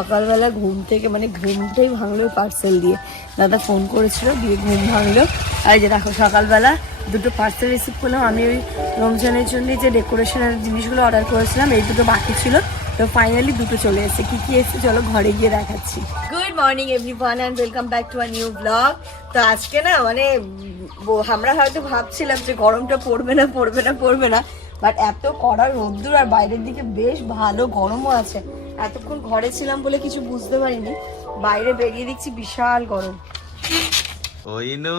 সকালবেলা ঘুম থেকে মানে ঘুমটাই ভাঙলো পার্সেল দিয়ে। দাদা ফোন করেছিল, দিয়ে ঘুম ভাঙলো। আর যে দেখো, সকালবেলা দুটো পার্সেল রিসিভ করলাম। আমি ওই রমজানের জন্য যে ডেকোরেশনের জিনিসগুলো অর্ডার করেছিলাম, এই দুটো বাকি ছিল। তো ফাইনালি দুটো চলে এসেছে। কি কি এসেছে চলো ঘরে গিয়ে দেখাচ্ছি। Good morning everyone and welcome back to a new blog তো আজকে না মানে আমরা হয়তো ভাবছিলাম যে গরমটা পড়বে না পড়বে না পড়বে না বাট এত কড়া রোদ্দুর আর বাইরের দিকে বেশ ভালো গরমও আছে। এতক্ষণ ঘরে ছিলাম বলে কিছু বুঝতে পারিনি। বাইরে বেরিয়ে দেখছি বিশাল গরম। ওইনু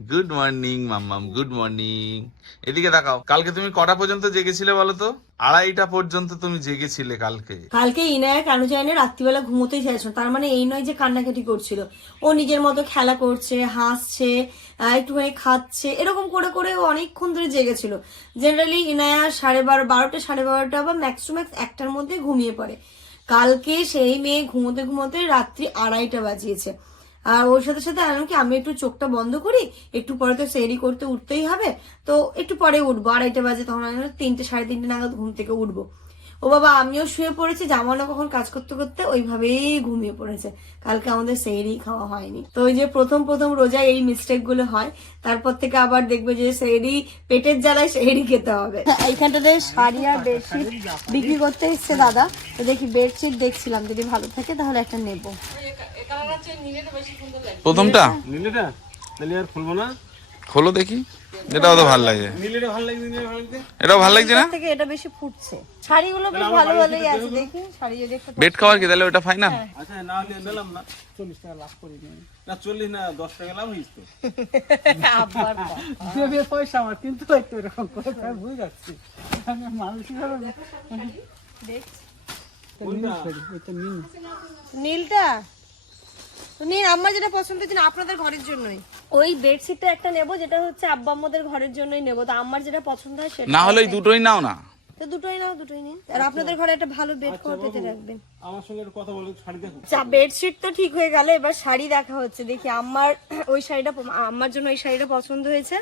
গুড মর্নিং মাম্মাম গুড মর্নিং এদিকে তাকাও কালকে তুমি কটা পর্যন্ত জেগেছিলে বলো তো? আড়াইটা পর্যন্ত তুমি জেগেছিলে কালকে। কালকে ইনায়া কানু জানে রাত্রিবেলা ঘুমোতেই চাইছিল তার মানে এই নয় যে কান্নাকাটি করছিল। ও নিজের মতো খেলা করছে, হাসছে একটুখানি খাচ্ছে, এরকম করে করে ও অনেকক্ষণ ধরে জেগেছিল। জেনারেলি ইনায়া সাড়ে বারো, বারোটা, সাড়ে বারোটা বা ম্যাক্স টু ম্যাক্স একটার মধ্যে ঘুমিয়ে পড়ে। কালকে সেই মেয়ে ঘুমোতে ঘুমোতে রাত্রি আড়াইটা বাজিয়েছে। আর ওর সাথে সাথে এমনকি আমি একটু চোখটা বন্ধ করি, একটু পরে তো সেরি করতে উঠতেই হবে। তো একটু পরে উঠবো, আড়াইটা বাজে তখন তিনটে, সাড়ে তিনটে নাগাদ ঘুম থেকে উঠবো। ও বাবা, আমিও শুয়ে পড়েছি জামানো কখন কাজ করতে করতে ওইভাবেই ঘুমিয়ে পড়েছে। কালকে আমাদের সেহরি খাওয়া হয়নি। তো ওই যে প্রথম প্রথম রোজা এই মিস্টেকগুলো হয়, তারপর থেকে আবার দেখবে যে সেহরি পেটের জ্বালায় সেহরি খেতে হবে। এইখানটাতে শাড়ি আর বেডশিট বিক্রি করতে এসছে দাদা। তো দেখি বেডশিট দেখছিলাম, যদি ভালো থাকে তাহলে একটা নেব। প্রথমটা? নীলেটা? তাহলে আর খুলবো না? খোলো দেখি। এটাও তো ভালো লাগে। নীলেটা ভালো নীলেটা ভালো এটাও ভালো লাগছে না? থেকে এটা বেশি ফুটছে। শাড়িগুলো বেশ ভালো ভালোই আছে দেখি শাড়ি যদি একটু বেড খাওয়ার কি তাহলে ওটা ফাইনাল আচ্ছা না হলে নিলাম না। চল্লিশ টাকা লাভ করি না চল্লিশ না দশ টাকা লাভ হয়েছে তো। আবার দেবে পয়সা আমার কিন্তু একটু এরকম করে বুঝে যাচ্ছি। মানুষ? এটা নিন নীল আমার যেটা পছন্দ হচ্ছে আপনাদের ঘরের জন্যই। ওই বেডশিটটা একটা নেব যেটা হচ্ছে আব্বা আমাদের ঘরের জন্যই নেব। তো আমার যেটা পছন্দ হয় সেটা না হলে দুটোই নাও না। তো দুটোই নাও দুটোই নিন। আর আপনাদের ঘরে একটা ভালো বেড কভার পেতে রাখবেন। আমার সঙ্গে একটু কথা বলে শাড়ি দেখো আচ্ছা বেডশিট তো ঠিক হয়ে গেল এবার শাড়ি দেখা হচ্ছে। দেখি আমার ওই শাড়িটা আমার জন্য ওই শাড়িটা পছন্দ হয়েছে।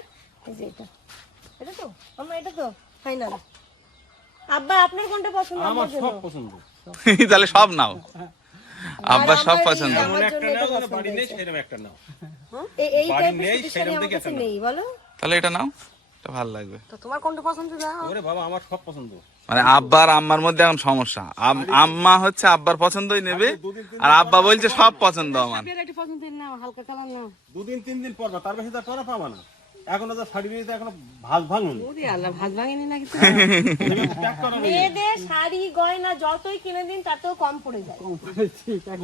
এই যে এটা। এটা তো? আমার এটা তো? ফাইনাল। আব্বা আপনার কোনটা পছন্দ? আমার আমার সব পছন্দ। তাহলে সব নাও। আব্বা সব পছন্দ। বলো। তাহলে এটা নাও এটা ভালো লাগবে। তোমার কোনটা পছন্দ ওরে বাবা আমার সব পছন্দ। মানে আব্বা আর আম্মার মধ্যে এখন সমস্যা। আম্মা হচ্ছে আব্বার পছন্দই নেবে আর আব্বা বলছে সব পছন্দ আমার। একটা পছন্দ না হালকা কালার না। দুদিন তিন দিন পর তার বেশি তো আর পাবা না। এখনও তো শাড়ি এখনও ভাগ ভাঙুন। আল্লাহ ভাত ভাঙেনি মেয়েদের শাড়ি গয়না যতই কিনে দিন তাতেও কম পড়ে যায়।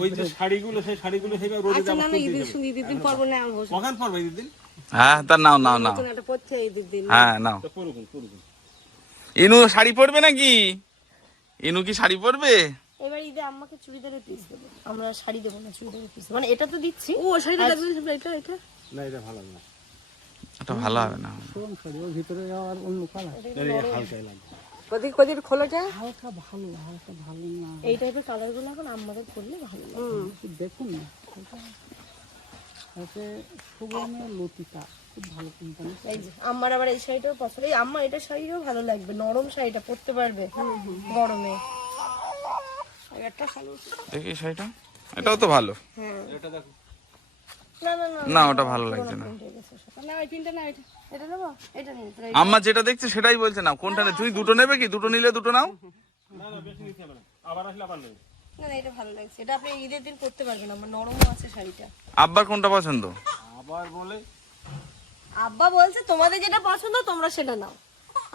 ওই যে শাড়িগুলো সেই শাড়িগুলো সেইভাবে রোদে আচ্ছা না না ঈদের ঈদের দিন পরবো না আমি বসে। কখন পরবে দিন? হ্যাঁ তা নাও নাও নাও। একটা পড়ছে ঈদের দিন। হ্যাঁ নাও। ইনু শাড়ি পরবে নাকি? ইনু কি শাড়ি পরবে? এবার ঈদে আম্মাকে চুড়িদারের পিস দেবো। আমরা শাড়ি দেবো না চুড়িদারের পিস মানে এটা তো দিচ্ছি। ও শাড়িটা লাগবে এটা এটা? না এটা ভালো না। এটা ভালো হবে না। গরম শাড়ি ওর ভিতরে আবার অন্য কালার হালকাই লাগবে কদি কদির খোলোটা হালকা ভালো হালকা ভালো না। এই টাইপের কালার এখন আমাদের করলে ভালো লাগে। দেখুন না এটা সুবর্ণের লতিকা খুব ভালো কোম্পানি। এই যে আমার আবার এই শাড়িটাও পছন্দ। এই আম্মা এটা শাড়িটাও ভালো লাগবে নরম শাড়িটা পরতে পারবে গরমে। একটা শাড়ি দেখি শাড়িটা। এটাও তো ভালো। এটা দেখো। না না না না ওটা ভালো লাগছে না। না ওই তিনটা না এটা এটা নেব? এটা নিন তোরা আম্মা যেটা দেখছে সেটাই বলছে না? কোনটা নেই তুই দুটো নেবে কি? দুটো নিলে দুটো নাও? না না বেশি নিতে হবে না। আবার আসলে আবার নেই না না এটা ভালো লাগছে। এটা আপনি ঈদের দিন পারবেন আমার নরমও আছে শাড়িটা। আব্বার কোনটা পছন্দ? আবার বলে? আব্বা বলছে তোমাদের যেটা পছন্দ তোমরা সেটা নাও।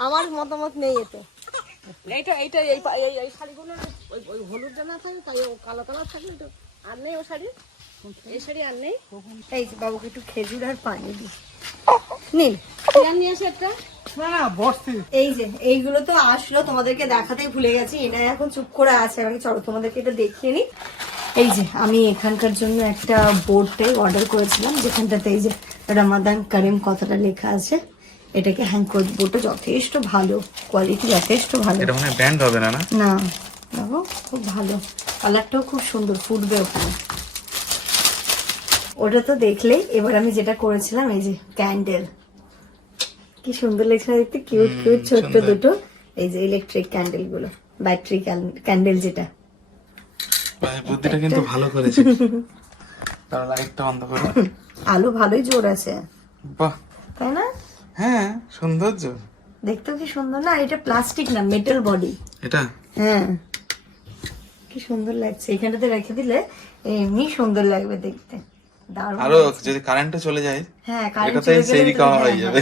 আমার মতামত নেই এতে। এইটা এইটা এই এই এই শাড়িগুলো ওই ওই হলুদটা না থাকে তাই ও কালো কালার থাকে আর নেই ও শাড়ি। এই শাড়ি আর নেই? এই বাবুকে একটু খেজুর আর পানি দিই। নিন। নিয়ে আসে একটা? না না এই যে এইগুলো তো আসলো তোমাদেরকে দেখাতেই ভুলে গেছি। এটা এখন চুপ করে আছে আমি চলো তোমাদেরকে এটা দেখিয়ে নি। এই যে আমি এখানকার জন্য একটা বোর্ডটাই অর্ডার করেছিলাম যেখানটাতে এই যে রামাদান কারিম কথাটা লেখা আছে। এটাকে হ্যাং করে বোর্ডটা যথেষ্ট ভালো কোয়ালিটি যথেষ্ট ভালো। এটা মানে ব্যান্ড হবে না না? না দেখো খুব ভালো। কালারটাও খুব সুন্দর ফুটবে ওখানে। ওটা তো দেখলেই এবার আমি যেটা করেছিলাম এই যে ক্যান্ডেল কি সুন্দর লেখা দেখতে কিউট কিউট ছোট্ট দুটো এই যে ইলেকট্রিক ক্যান্ডেলগুলো ব্যাটারি ক্যান্ডেল যেটা। বুদ্ধিটা কিন্তু ভালো করেছে। তারা লাইটটা বন্ধ করে। আলু ভালোই জোর আছে। বাহ। তাই না? হ্যাঁ সৌন্দর্য দেখতেও কি সুন্দর না এটা প্লাস্টিক না মেটাল বডি এটা? হ্যাঁ। কি সুন্দর লাগছে এখানটাতে রেখে দিলে এমনি সুন্দর লাগবে দেখতে। আরও যদি কারেন্টে চলে যায় হ্যাঁ কারেন্ট এটাতে চলে গেলে সেই হ্যাঁ, হয়ে যাবে।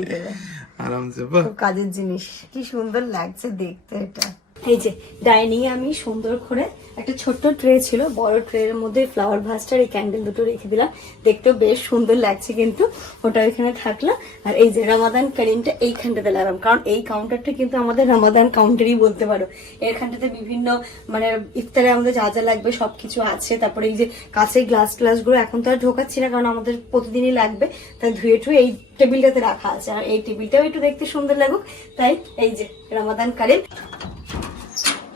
হয়ে যাবে। আরামসে কাজের জিনিস। কি সুন্দর লাগছে দেখতে এটা। এই যে, ডাইনিং এ আমি সুন্দর করে একটা ছোট্ট ট্রে ছিল, বড় ট্রের মধ্যে ফ্লাওয়ার ভাসটার এই ক্যান্ডেল দুটো রেখে দিলাম। দেখতেও বেশ সুন্দর লাগছে কিন্তু, ওটা ওইখানে থাকল। আর এই যে রামাদান কারিমটা এইখানটাতে লাগালাম, কারণ এই কাউন্টারটা কিন্তু আমাদের রামাদান কাউন্টারই বলতে পারো। এখানটাতে বিভিন্ন মানে ইফতারে আমাদের যা যা লাগবে সবকিছু আছে। তারপরে এই যে কাছে গ্লাস গ্লাসগুলো এখন তো আর ঢোকাচ্ছি না, কারণ আমাদের প্রতিদিনই লাগবে। তাই ধুয়ে ঠুয়ে এই টেবিলটাতে রাখা আছে। আর এই টেবিলটাও একটু দেখতে সুন্দর লাগুক। তাই এই যে রামাদান কারিম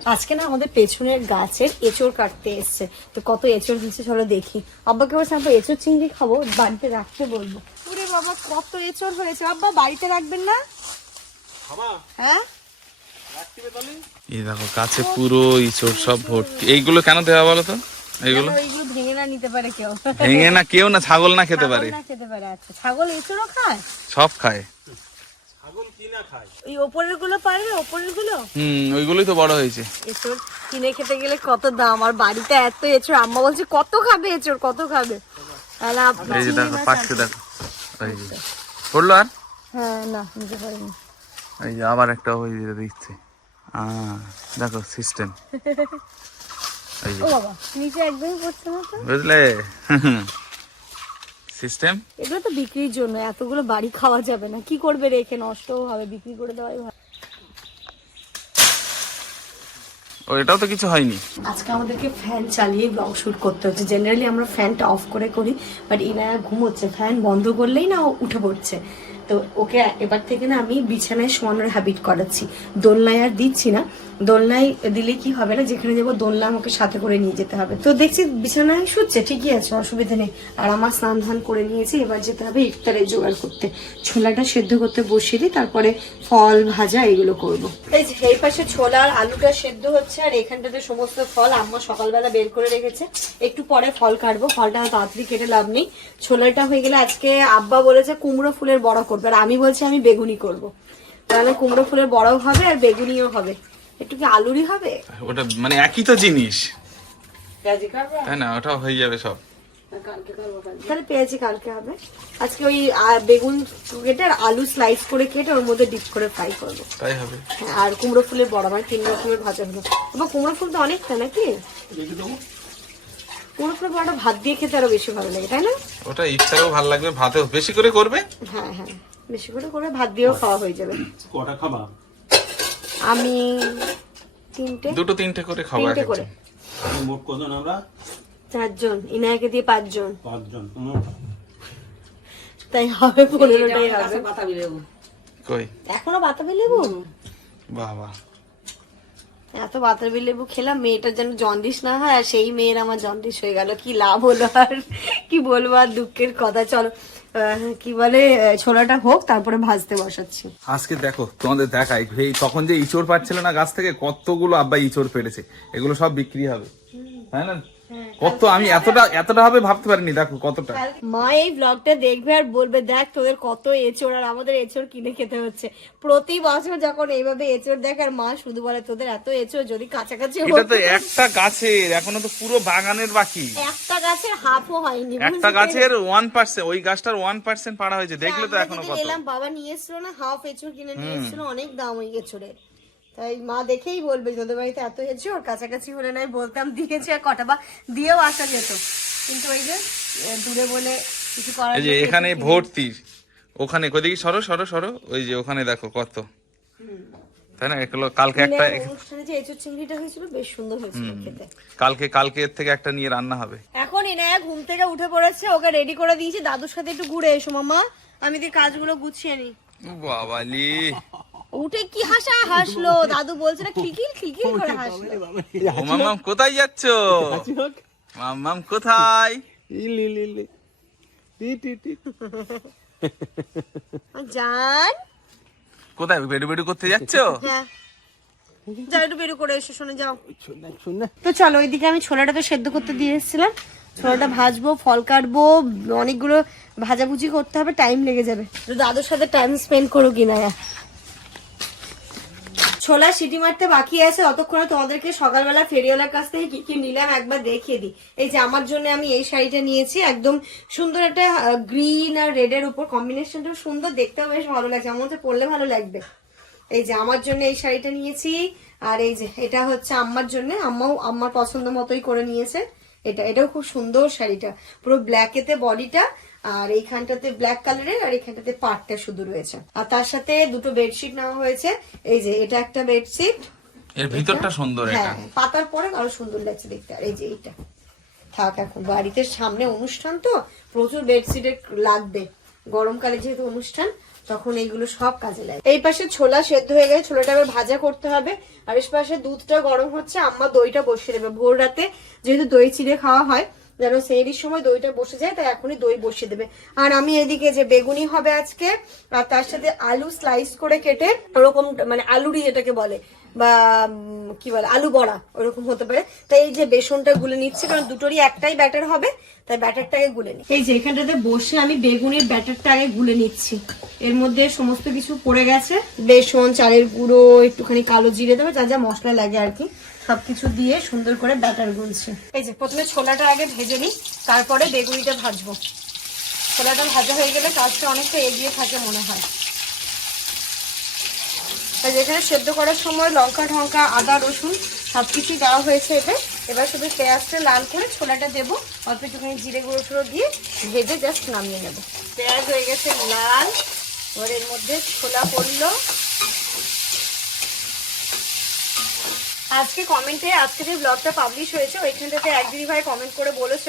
আজকে না আমাদের পেছনের গাছের এঁচড় কাটতে এসছে। তো কত এঁচড় দিচ্ছে চলো দেখি। আব্বাকে বলছে আব্বা এঁচড় চিংড়ি খাব বাড়িতে রাখতে বলব। ওরে বাবা কত এঁচড় হয়েছে। আব্বা বাড়িতে রাখবেন না? হ্যাঁ? এই দেখো কাছে পুরো ইচড় সব ভর্তি। এইগুলো কেন দেওয়া বলো তো? এইগুলো? এইগুলো ভেঙে না নিতে পারে কেউ? ভেঙে না কেউ না ছাগল না খেতে পারে। ছাগল না খেতে পারে আচ্ছা। ছাগল এঁচড়ও খায়? সব খায়। ওই ওপরেরগুলো পারবে ওপরেরগুলো হুম ওইগুলোই তো বড় হয়েছে। কিনে খেতে গেলে কত দাম? আর বাড়িতে এত আম্মা বলছে কত খাবে কত খাবে? তাহলে আপ- এই যে দেখো দেখো। এই যে। পড়ল আর? হ্যাঁ না নিতে পারিনি এই যে আবার একটা ওই যে দিচ্ছে আহ, দেখো সিস্টেম। এই যে। ও বাবা নিচে একদমই পড়ছে না তো? বুঝলে? সিস্টেম। এগুলো তো বিক্রির জন্য এতগুলো বাড়ি খাওয়া যাবে না। কি করবে রেখে নষ্টও হবে বিক্রি করে দেওয়াই ভালো ও এটাও তো কিছু হয়নি। আজকে আমাদেরকে ফ্যান চালিয়ে ব্লগ শুট করতে হচ্ছে। জেনারেলি আমরা ফ্যানটা অফ করে করি বাট ইনায়া ঘুমোচ্ছে। ফ্যান বন্ধ করলেই না ও উঠে পড়ছে। তো ওকে এবার থেকে না আমি বিছানায় শোয়ানোর হ্যাবিট করাচ্ছি। দোলনায় আর দিচ্ছি না। দোলনায় দিলে কি হবে না? যেখানে যাব দোলনা আমাকে সাথে করে নিয়ে যেতে হবে। তো দেখছি বিছানায় শুচ্ছে, ঠিকই আছে, অসুবিধা নেই। আর আমার স্নান ধান করে নিয়েছি, এবার যেতে হবে ইফতারের জোগাড় করতে। ছোলাটা সেদ্ধ করতে বসিয়ে দিই, তারপরে ফল ভাজা এগুলো করব। এই পাশে ছোলা আর আলুটা সেদ্ধ হচ্ছে, আর এখানটাতে সমস্ত ফল আম্মা সকালবেলা বের করে রেখেছে। একটু পরে ফল কাটবো, ফলটা তাড়াতাড়ি কেটে লাভ নেই। ছোলাটা হয়ে গেলে আজকে আব্বা বলেছে কুমড়ো ফুলের বড় করবে, আর আমি বলছি আমি বেগুনি করব। তাহলে কুমড়ো ফুলের বড়ও হবে আর বেগুনিও হবে। একটু কি আলুরই হবে? ওটা মানে একই তো জিনিস। পেঁয়াজি করবে তাই না ওটাও হয়ে যাবে সব। তাহলে পেঁয়াজি কালকে হবে। আজকে ওই বেগুন কেটে আর আলু স্লাইস করে কেটে ওর মধ্যে ডিপ করে ফ্রাই করব। তাই হবে। হ্যাঁ, আর কুমড়ো ফুলের বড় মানে তিন রকমের ভাজা হলো। এবার কুমড়ো ফুল তো অনেকটা নাকি? কুমড়ো ফুলের বড়টা ভাত দিয়ে খেতে আরও বেশি ভালো লাগে তাই না? ওটা ইচ্ছাও ভালো লাগবে ভাতেও। বেশি করে করবে? হ্যাঁ হ্যাঁ। বেশি করে করে ভাত দিয়েও খাওয়া হয়ে যাবে। কটা খাবা? আমি তিনটে? দুটো তিনটে করে খাব তিনটে করে। মোট কজন আমরা? চারজন ইনায়াকে দিয়ে পাঁচজন। পাঁচজন তাই হবে পনেরোটাই হবে। কই? এখনও বাতাবি লেবু? বাবা। এত বাতাবি লেবু খেলাম মেয়েটার যেন জন্ডিস না হয় আর সেই মেয়ের আমার জন্ডিস হয়ে গেল। কি লাভ হলো আর? কি বলব আর দুঃখের কথা? চলো কি বলে ছোলাটা হোক, তারপরে ভাজতে বসাচ্ছি। আজকে দেখো, তোমাদের দেখাই। এই তখন যে ইচড় পাচ্ছিল না গাছ থেকে, কতগুলো আব্বা ইচড় পেরেছে এগুলো সব বিক্রি হবে। তাই না? কত? আমি এতটা এতটা হবে ভাবতে পারিনি দেখো কতটা। মা এই ব্লগটা দেখবে আর বলবে দেখ তোদের কত এচোর আর আমাদের এচোর কিনে খেতে হচ্ছে। প্রতি বছর যখন এইভাবে এচোর দেখ আর মা শুধু বলে তোদের এত এচোর যদি কাছাকাছি এটা তো একটা গাছের এখনও তো পুরো বাগানের বাকি। একটা গাছের হাফও হয়নি একটা গাছের ওয়ান পার্সেন্ট ওই গাছটার ওয়ান পার্সেন্ট পাড়া হয়েছে দেখলে তো এখনও কত। এলাম বাবা নিয়ে এসেছিল না হাফ এচোর কিনে নিয়ে এসেছিল অনেক দাম ওই এচোরের তাই মা দেখেই বলবে তোদের বাড়িতে এত এচোর কাছাকাছি হলে নাই বলতাম দিয়েছে আর কটা বা দিয়েও আসা যেত। কিন্তু ওই যে দূরে বলে কিছু করার যে এখানে ভর্তি ওখানে কোদিকে সরো সরো সরো ওই যে ওখানে দেখো কত। তাই না? এগুলো কালকে একটা অনুষ্ঠানে যে এচোর চিংড়িটা হয়েছিল বেশ সুন্দর হয়েছিল খেতে। কালকে কালকে এর থেকে একটা নিয়ে রান্না হবে। এখন ইনায়া ঘুম থেকে উঠে পড়েছে ওকে রেডি করে দিয়েছি। দাদুর সাথে একটু ঘুরে এসো মামা। আমি দিয়ে কাজগুলো গুছিয়ে নি বাবালি। উঠে কি হাসা হাসলো? দাদু বলছে না খিলখিল খিলখিল করে হাসলো। ও মাম্মাম কোথায় যাচ্ছ? মাম্মাম কোথায়? ইলি লিলি টি টি টি। জান কোথায়? বেডু বেডু করতে যাচ্ছ? হ্যাঁ। যাও একটু বেরো করে এসো শোনে যাও। তো চলো ওইদিকে আমি ছোলাটা তো সেদ্ধ করতে দিয়ে এসেছিলাম। ছোলাটা ভাজবো ফল কাটবো অনেকগুলো ভাজাভুজি করতে হবে টাইম লেগে যাবে। তো দাদুর সাথে টাইম স্পেন্ড করো কিনা ছোলা সিটি মারতে বাকি আছে, অতক্ষণে তোমাদেরকে সকালবেলা ফেরিওয়ালার কাছ থেকে কি কি নিলাম একবার দেখিয়ে দিই। এই যে আমার জন্য আমি এই শাড়িটা নিয়েছি, একদম সুন্দর একটা গ্রিন আর রেড এর উপর কম্বিনেশনটা সুন্দর, দেখতেও বেশ ভালো লাগছে, আমার মধ্যে পরলে ভালো লাগবে। এই যে আমার জন্য এই শাড়িটা নিয়েছি, আর এই যে এটা হচ্ছে আম্মার জন্য, আম্মাও আম্মার পছন্দ মতোই করে নিয়েছে। এটা, এটাও খুব সুন্দর শাড়িটা, পুরো ব্ল্যাকেতে বডিটা আর এইখানটাতে ব্ল্যাক কালারের আর এইখানটাতে পাটটা শুধু রয়েছে। আর তার সাথে দুটো বেডশিট নেওয়া হয়েছে। এই যে এটা একটা বেডশিট এর ভিতরটা সুন্দর এটা। হ্যাঁ পাতার পরে আরও সুন্দর লাগছে দেখতে। আর এই যে এইটা। থাক এখন বাড়িতে সামনে অনুষ্ঠান তো প্রচুর বেডশিটের লাগবে। গরমকালে যেহেতু অনুষ্ঠান তখন এইগুলো সব কাজে লাগে। এই পাশে ছোলা সেদ্ধ হয়ে গেছে ছোলাটা আবার ভাজা করতে হবে। আর এই পাশে দুধটা গরম হচ্ছে আম্মা দইটা বসিয়ে দেবে। ভোর রাতে যেহেতু দই চিড়ে খাওয়া হয় যেন সেইরির সময় দইটা বসে যায়, তাই এখনই দই বসিয়ে দেবে। আর আমি এদিকে যে বেগুনি হবে আজকে, আর তার সাথে আলু স্লাইস করে কেটে ওরকম মানে আলুরি এটাকে বলে। বা কি বলে, আলু বড়া, ওরকম হতে পারে। তাই এই যে বেসনটা গুলে নিচ্ছি, কারণ দুটোরই একটাই ব্যাটার হবে, তাই ব্যাটারটাকে গুলে নিই এই যে এখানটাতে বসে আমি বেগুনের ব্যাটারটা আগে গুলে নিচ্ছি। এর মধ্যে সমস্ত কিছু পড়ে গেছে। বেসন, চালের গুঁড়ো, একটুখানি কালো জিরে দেবে, যা যা মশলা লাগে আর কি। সবকিছু দিয়ে সুন্দর করে ব্যাটার গুলছি। এই যে প্রথমে ছোলাটা আগে ভেজে নিই, তারপরে বেগুনিটা ভাজবো। ছোলাটা ভাজা হয়ে গেলে কাজটা অনেকটা এগিয়ে থাকে মনে হয়। তাই যেখানে সেদ্ধ করার সময় লঙ্কা, ঢঙ্কা, আদা, রসুন সব কিছুই দেওয়া হয়েছে এতে। এবার শুধু পেঁয়াজটা লাল করে ছোলাটা দেবো। অল্প একটুখানি জিরে গুঁড়ো টুড়ো দিয়ে ভেজে জাস্ট নামিয়ে নেব। পেঁয়াজ হয়ে গেছে লাল। ওর এর মধ্যে ছোলা পড়ল। আজকে কমেন্টে আজকে যে ব্লগটা পাবলিশ হয়েছে। ওইখানটাতে এক দিদি ভাই কমেন্ট করে বলেছ,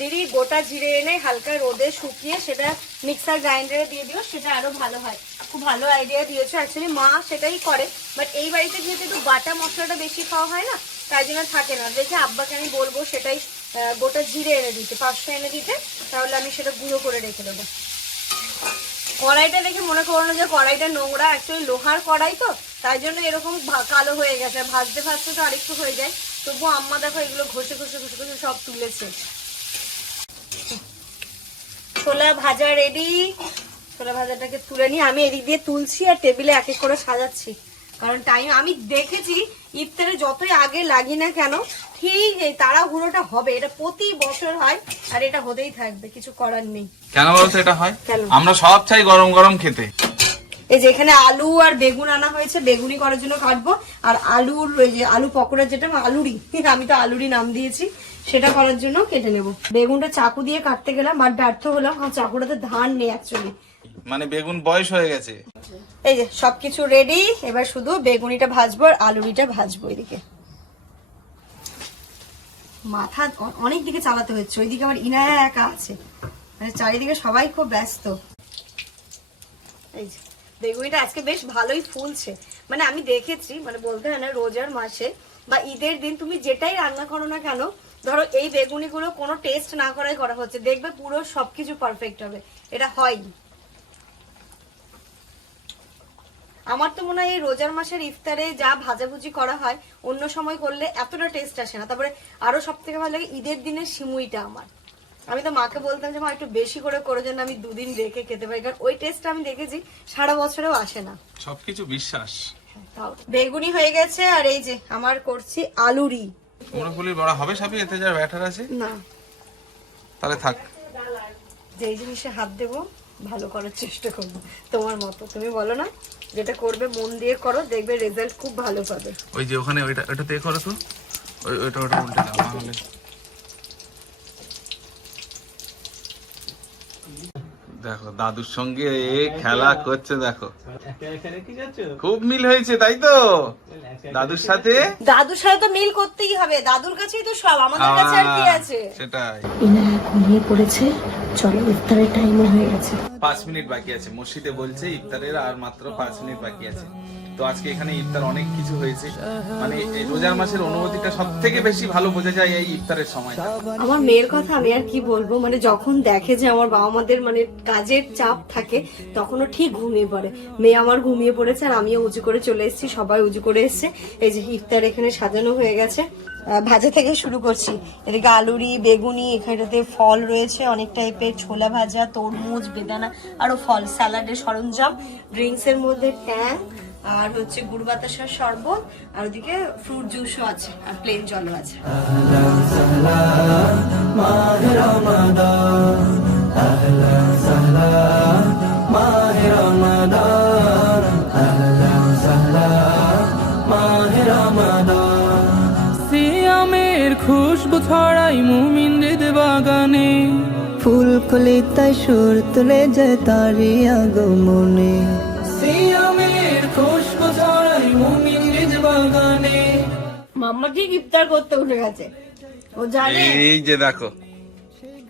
দিদি, গোটা জিরে এনে হালকা রোদে শুকিয়ে সেটা মিক্সার গ্রাইন্ডারে দিয়ে দিও, সেটা আরও ভালো হয়। খুব ভালো আইডিয়া দিয়েছ। অ্যাকচুয়ালি মা সেটাই করে। বাট এই বাড়িতে যেহেতু একটু বাটা মশলাটা বেশি খাওয়া হয় না, তাই জন্য থাকে না। দেখে আব্বাকে আমি বলব সেটাই গোটা জিরে এনে দিতে। পাঁচশো এনে দিতে, তাহলে আমি সেটা গুঁড়ো করে রেখে দেবো। কড়াইটা দেখে মনে করো যে কড়াইটা নোংরা অ্যাকচুয়ালি লোহার কড়াই তো তাই জন্য এরকম কালো হয়ে গেছে। ভাজতে ভাজতে তো আরেকটু হয়ে যায়। তবুও আম্মা দেখো এগুলো ঘষে ঘষে ঘষে ঘষে সব তুলেছে। ছোলা ভাজা রেডি ছোলা ভাজাটাকে তুলে নিয়ে আমি এদিক দিয়ে তুলছি আর টেবিলে এক এক করে সাজাচ্ছি। কারণ টাইম আমি দেখেছি ইফতারে যতই আগে লাগি না কেন ঠিক এই তাড়াহুড়োটা হবে। এটা প্রতি বছর হয় আর এটা হতেই থাকবে। কিছু করার নেই। কেন বলতো এটা হয়? আমরা সব চাই গরম গরম খেতে। এই যে এখানে আলু আর বেগুন আনা হয়েছে বেগুনি করার জন্য কাটবো। আর আলুর ওই যে আলু পকোড়া যেটা আলুরি আমি তো আলুরি নাম দিয়েছি সেটা করার জন্য কেটে নেব। বেগুনটা চাকু দিয়ে কাটতে গেলাম বাট ব্যর্থ হলাম কারণ চাকুটাতে ধান নেই অ্যাকচুয়ালি মানে বেগুন বয়স হয়ে গেছে। এই যে সবকিছু রেডি এবার শুধু বেগুনিটা ভাজবো আর আলুরিটা ভাজবো এদিকে। মাথা অনেক দিকে চালাতে হচ্ছে ওইদিকে আমার ইনায়া একা আছে। মানে চারিদিকে সবাই খুব ব্যস্ত। বেগুনিটা আজকে বেশ ভালোই ফুলছে। মানে আমি দেখেছি মানে বলতে হয় না, রোজার মাসে বা ঈদের দিন তুমি যেটাই রান্না করো না কেন, ধরো এই বেগুনিগুলো কোনো টেস্ট না করাই করা হচ্ছে, দেখবে পুরো সবকিছু পারফেক্ট হবে। এটা হয়নি। আমার তো মনে হয় এই রোজার মাসের ইফতারে যা ভাজাভুজি করা হয়, অন্য সময় করলে এতটা টেস্ট আসে না। তারপরে আরও সব থেকে ভালো লাগে ঈদের দিনের সিমুইটা আমার। আমি তো মাকে বলতাম যে মা একটু বেশি করে করে যেন আমি দুদিন রেখে খেতে পারি। কারণ ওই টেস্টটা আমি দেখেছি সারা বছরেও আসে না। সবকিছু বিশ্বাস। বেগুনি হয়ে গেছে আর এই যে আমার করছি আলুরি। কুমড়ো ফুলির বড়া হবে সাপি এতে যার ব্যাটার আছে? না। তাহলে থাক। যেই জিনিসে হাত দেব ভালো করার চেষ্টা করব তোমার মতো। তুমি বলো না যেটা করবে মন দিয়ে করো দেখবে রেজাল্ট খুব ভালো পাবে। ওই যে ওখানে ওইটা ওটা তে করো তো। ওই ওইটা ওটা উল্টে দাও। দেখো দাদুর সঙ্গে এ খেলা করছে দেখো। খুব মিল হয়েছে তাই তো? দাদুর সাথে? দাদুর সাথে তো মিল করতেই হবে। দাদুর কাছেই তো সব আমাদের কাছে আর কি আছে? সেটাই। ইনায়া ঘুমিয়ে পড়েছে। চলো ইফতারের টাইমও হয়ে গেছে। পাঁচ মিনিট বাকি আছে। মসজিদে বলছে ইফতারের আর মাত্র পাঁচ মিনিট বাকি আছে। তো আজকে এখানে ইফতার অনেক কিছু হয়েছে। মানে এই রোজার মাসের অনুভূতিটা সব থেকে বেশি ভালো বোঝা যায় এই ইফতারের সময় আমার মেয়ের কথা আমি আর কি বলব? মানে যখন দেখে যে আমার বাবা মাদের মানে কাজের চাপ থাকে তখনও ঠিক ঘুমিয়ে পড়ে। মেয়ে আমার ঘুমিয়ে পড়েছে আর আমিও উঁচু করে চলে এসেছি। সবাই উঁচু করে এসেছে। এই যে ইফতার এখানে সাজানো হয়ে গেছে। ভাজা থেকে শুরু করছি। এদিকে আলুরি, বেগুনি, এখানটাতে ফল রয়েছে, অনেক টাইপের ছোলা ভাজা, তরমুজ, বেদানা, আরও ফল স্যালাডের সরঞ্জাম ড্রিঙ্কস এর মধ্যে ট্যাং আর হচ্ছে গুড় বাতাসার শরবত, আর ওদিকে ফ্রুট জুসও আছে, আর প্লেন জলও আছে। সিয়ামের খুশবু ছড়াই মুমিন হৃদ বাগানে। ফুল কলিতায় সুর তুলে যায় তারি আগমনে। সিয়ামের খুশবু ছড়াই মুমিন হৃদ বাগানে। মাম্মা ঠিক ইফতার করতে উঠে গেছে। ও জানে। এই যে দেখো।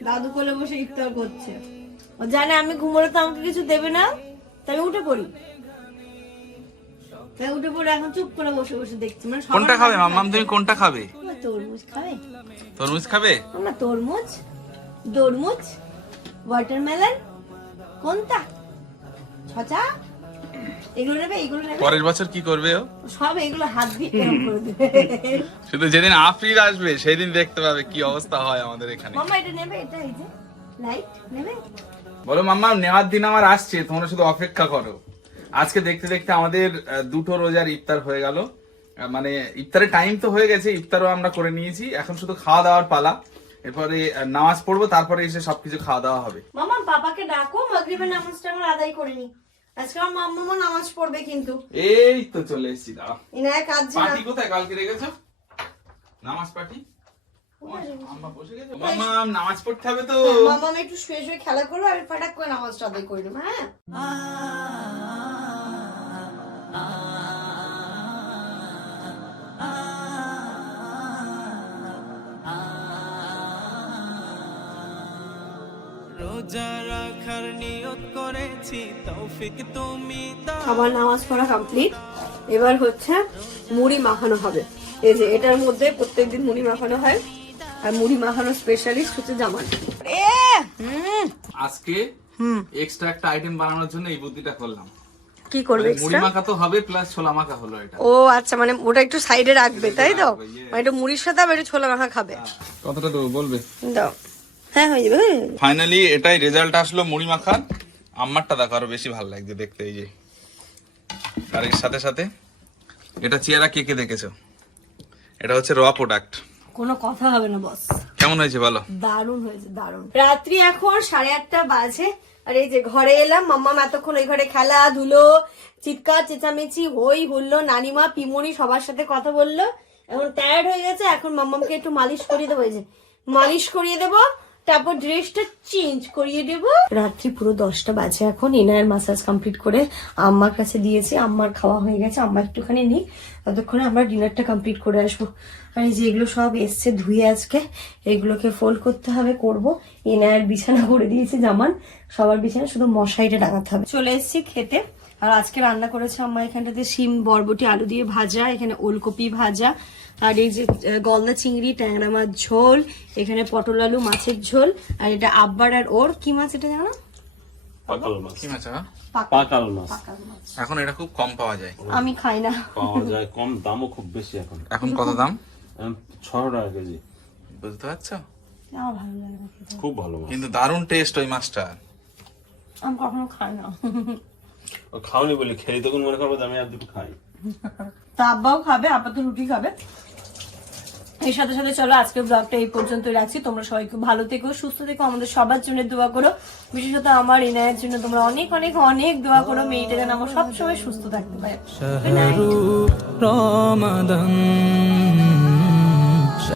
দাদু কোলে বসে ইফতার করছে। ও জানে আমি ঘুমোলে তো আমাকে কিছু দেবে না? তাই উঠে পড়ি। উঠে পড়ে এখন চুপ করে বসে বসে দেখছি। মানে কোনটা খাবে? মাম্মাম তুমি কোনটা খাবে? তরমুজ খাবে? তরমুজ খাবে? আমরা তরমুজ তরমুজ ওয়াটারমেলন কোনটা? ছচা? এগুলো নেবে এগুলো নেবে? পরের বছর কি করবে ও? সব এগুলো হাত দিয়ে করে দেবে। শুধু যেদিন আফরিদ আসবে সেদিন দেখতে পাবে কি অবস্থা হয় আমাদের এখানে। মামা এটা নেবে এটা এই যে লাইট নেবে? বলো মাম্মা নেওয়ার দিন আমার আসছে তোমরা শুধু অপেক্ষা করো। আজকে দেখতে দেখতে আমাদের দুটো রোজার ইফতার হয়ে গেল। মানে ইফতারের টাইম তো হয়ে গেছে ইফতারও আমরা করে নিয়েছি। এখন শুধু খাওয়া দাওয়ার পালা। এরপরে নামাজ পড়ব তারপরে এসে সবকিছু খাওয়া দাওয়া হবে। মামা বাবাকে ডাকো মাগরিবের নামাজটা আমরা আদায় করে নি আজকে আমার মাম্মা নামাজ পড়বে কিন্তু। এই তো চলে এসেছি দাঁড়া। ইনায় কাঁদছে না পার্টি কোথায়? কালকে রেখেছো? নামাজ পার্টি? আম্মা মাম্মা নামাজ পড়তে হবে তো। মামা আমি একটু শুয়ে শুয়ে খেলা করব আমি ফাটাক করে নামাজটা আদায় করে নেব হ্যাঁ? রোজা রাখার নিয়ত করেছি তৌফিক তুমি দাও। নামাজ পড়া কমপ্লিট এবার হচ্ছে মুড়ি মাখানো হবে। এই যে এটার মধ্যে প্রত্যেকদিন মুড়ি মাখানো হয়। আর মুড়ি মাখানো স্পেশালিস্ট হচ্ছে জামান এ! হুম। আজকে এক্সট্রা একটা আইটেম বানানোর জন্য এই বুদ্ধিটা করলাম। কি করবে মুড়ি মাখা তো হবে প্লাস ছোলা মাখা হলো এটা। ও আচ্ছা মানে ওটা একটু সাইডে রাখবে তাই তো? মানে একটু মুড়ির সাথে আবার একটু ছোলা মাখা খাবে। কতটা দেবো বলবে? দাও। হ্যাঁ হয়ে যাবে ফাইনালি এটাই রেজাল্ট আসলো মুড়ি মাখার আমারটা দেখো আরও বেশি ভালো লাগছে দেখতে এই যে। আর এর সাথে সাথে এটা চেয়ারা কে কে দেখেছ? এটা হচ্ছে র প্রোডাক্ট কোনো কথা হবে না বস কেমন হয়েছে বলো? দারুণ হয়েছে দারুণ। রাত্রি এখন সাড়ে আটটা বাজে। আর এই যে ঘরে এলাম মাম্মাম এতক্ষণ ওই ঘরে খেলা ধুলো চিৎকার চেঁচামেচি হই হুল্লো নানিমা পিমনি সবার সাথে কথা বলল। এখন টায়ার্ড হয়ে গেছে এখন মাম্মামকে একটু মালিশ করিয়ে দেবো এই যে। মালিশ করিয়ে দেবো তারপর ড্রেসটা চেঞ্জ করিয়ে দেব। রাত্রি পুরো দশটা বাজে এখন ইনার মাসাজ কমপ্লিট করে আম্মার কাছে দিয়েছি আম্মার খাওয়া হয়ে গেছে আম্মা একটুখানি নিই ততক্ষণে আমরা ডিনারটা কমপ্লিট করে আসব। আর এই যে সব এসছে ধুয়ে আজকে এগুলোকে ফোল্ড করতে হবে করব। এনার বিছানা করে দিয়েছি জামান সবার বিছানা শুধু মশাইটা ডাঙাতে হবে। চলে এসেছি খেতে। আর আজকে রান্না করেছে আমার এখানটাতে শিম বরবটি আলু দিয়ে ভাজা এখানে ওলকপি ভাজা আর এই যে গলদা চিংড়ি ট্যাংরা মাছ ঝোল এখানে পটল আলু মাছের ঝোল আর এটা আব্বার আর ওর কি মাছ এটা জানো? এখন এটা খুব কম পাওয়া যায়। আমি খাই না। পাওয়া যায় কম দামও খুব বেশি এখন। এখন কত দাম? ছশো টাকা কেজি। বুঝতে পারছ? আমার ভালো লাগে না খেতে। খুব ভালো কিন্তু দারুণ টেস্ট ওই মাছটা আমি কখনো খাই না। ও খাওনি বলে খেয়ে তখন মনে করব আমি আর দুটো খাই। তা আব্বাও খাবে আব্বা তো রুটি খাবে। এর সাথে সাথে চলো আজকের ব্লগটা এই পর্যন্ত রাখছি। তোমরা সবাই খুব ভালো থেকো সুস্থ থেকো আমাদের সবার জন্য দোয়া করো। বিশেষত আমার ইনায়ের জন্য তোমরা অনেক অনেক অনেক দোয়া করো। মেয়েটা যেন আমার সবসময় সুস্থ থাকতে পারে। রমাদান।